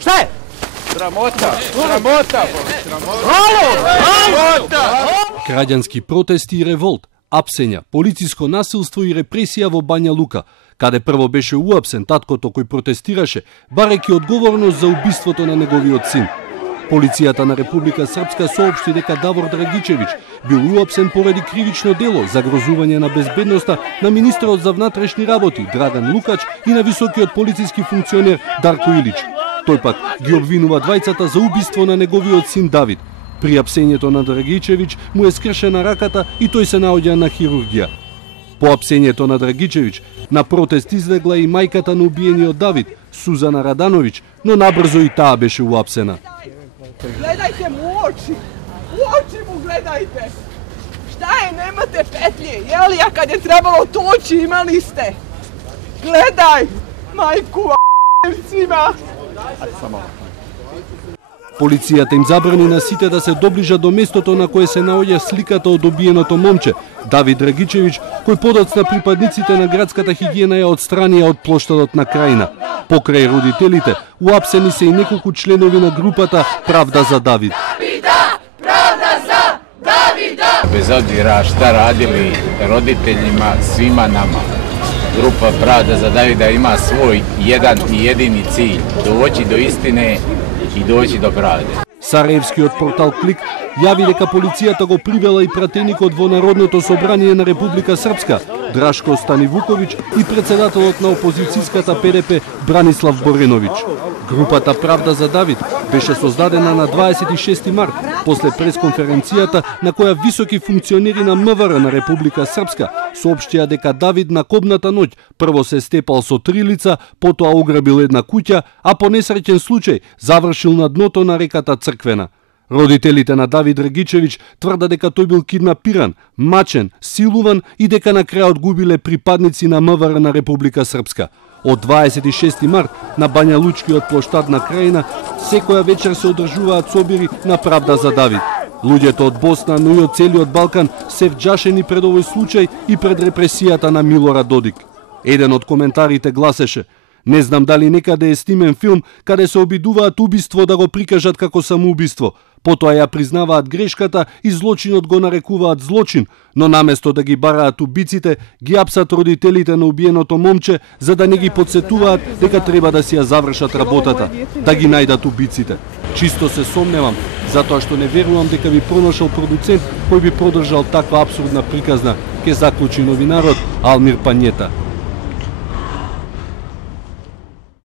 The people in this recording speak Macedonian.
Šta je? Sramota! Sramota! Граѓански протести и револт, апсења, полициско насилство и репресија во Бања Лука, каде прво беше уапсен таткото кој протестираше, барејќи одговорност за убиството на неговиот син. Полицијата на Република Српска соопшти дека Давор Драгичевиќ бил уапсен поради кривично дело загрозување на безбедноста на министрот за внатрешни работи Драган Лукач и на високиот полициски функционер Дарко Илич. Тој пак ги обвинува двајцата за убиство на неговиот син Давид. При апсењето на Драгичевиќ му е скршена раката и тој се наоѓа на хирургија. По апсењето на Драгичевиќ, на протест излегла и мајката на убиениот Давид, Сузана Радановиќ, но набрзо и таа беше уапсена. Gledajte mu u oči mu gledajte. Šta je, nemate petlje, jel, a kad je trebalo toći imali ste. Gledaj, majku a***evcima. Полицијата им забрани на сите да се доближат до местото на кое се наоѓа сликата од убиеното момче, Давид Драгичевиќ, кој подоцна припадниците на градската хигиена ја отстранија од плоштадот на Крајна. Покрај родителите, уапсени се и неколку членови на групата Правда за Давид. Pravda za Davida! Bez obzira šta radili roditeljima, svima nama, grupa Pravda za Davida ima svoj jedan i jedini cilj, doći do istine и дојди до правде. Сараевскиот портал Клик јави дека полицијата го привела и пратеникот во Народното собрание на Република Српска, Драшко Станивуковиќ и председателот на опозицијската ПДП Бранислав Бореновиќ. Групата Правда за Давид беше создадена на 26 март, после пресконференцијата на која високи функционери на МВР на Република Српска соопштија дека Давид на кобната ноќ прво се степал со 3 лица, потоа ограбил една куќа, а по несреќен случај завршил на дното на реката Црквена. Родителите на Давид Драгичевиќ тврдат дека тој бил киднапиран, мачен, силуван и дека на крајот губиле припадници на МВР на Република Српска. Од 26 март на Бањалучкиот плоштад на Крајна секоја вечер се одржуваат собири на Правда за Давид. Луѓето од Босна, но и од целиот Балкан се вџашени пред овој случај и пред репресијата на Милорад Додик. Еден од коментарите гласеше: "Не знам дали некаде е снимен филм каде се обидуваат убиство да го прикажат како самоубиство. Потоа ја признаваат грешката и злочинот го нарекуваат злочин, но наместо да ги бараат убиците, ги апсат родителите на убиеното момче за да не ги подсетуваат дека треба да си ја завршат работата, да ги најдат убиците. Чисто се сомневам, затоа што не верувам дека би пронашал продуцент кој би продржал таква апсурдна приказна", ке заклучи новинарот Алмир Пањета.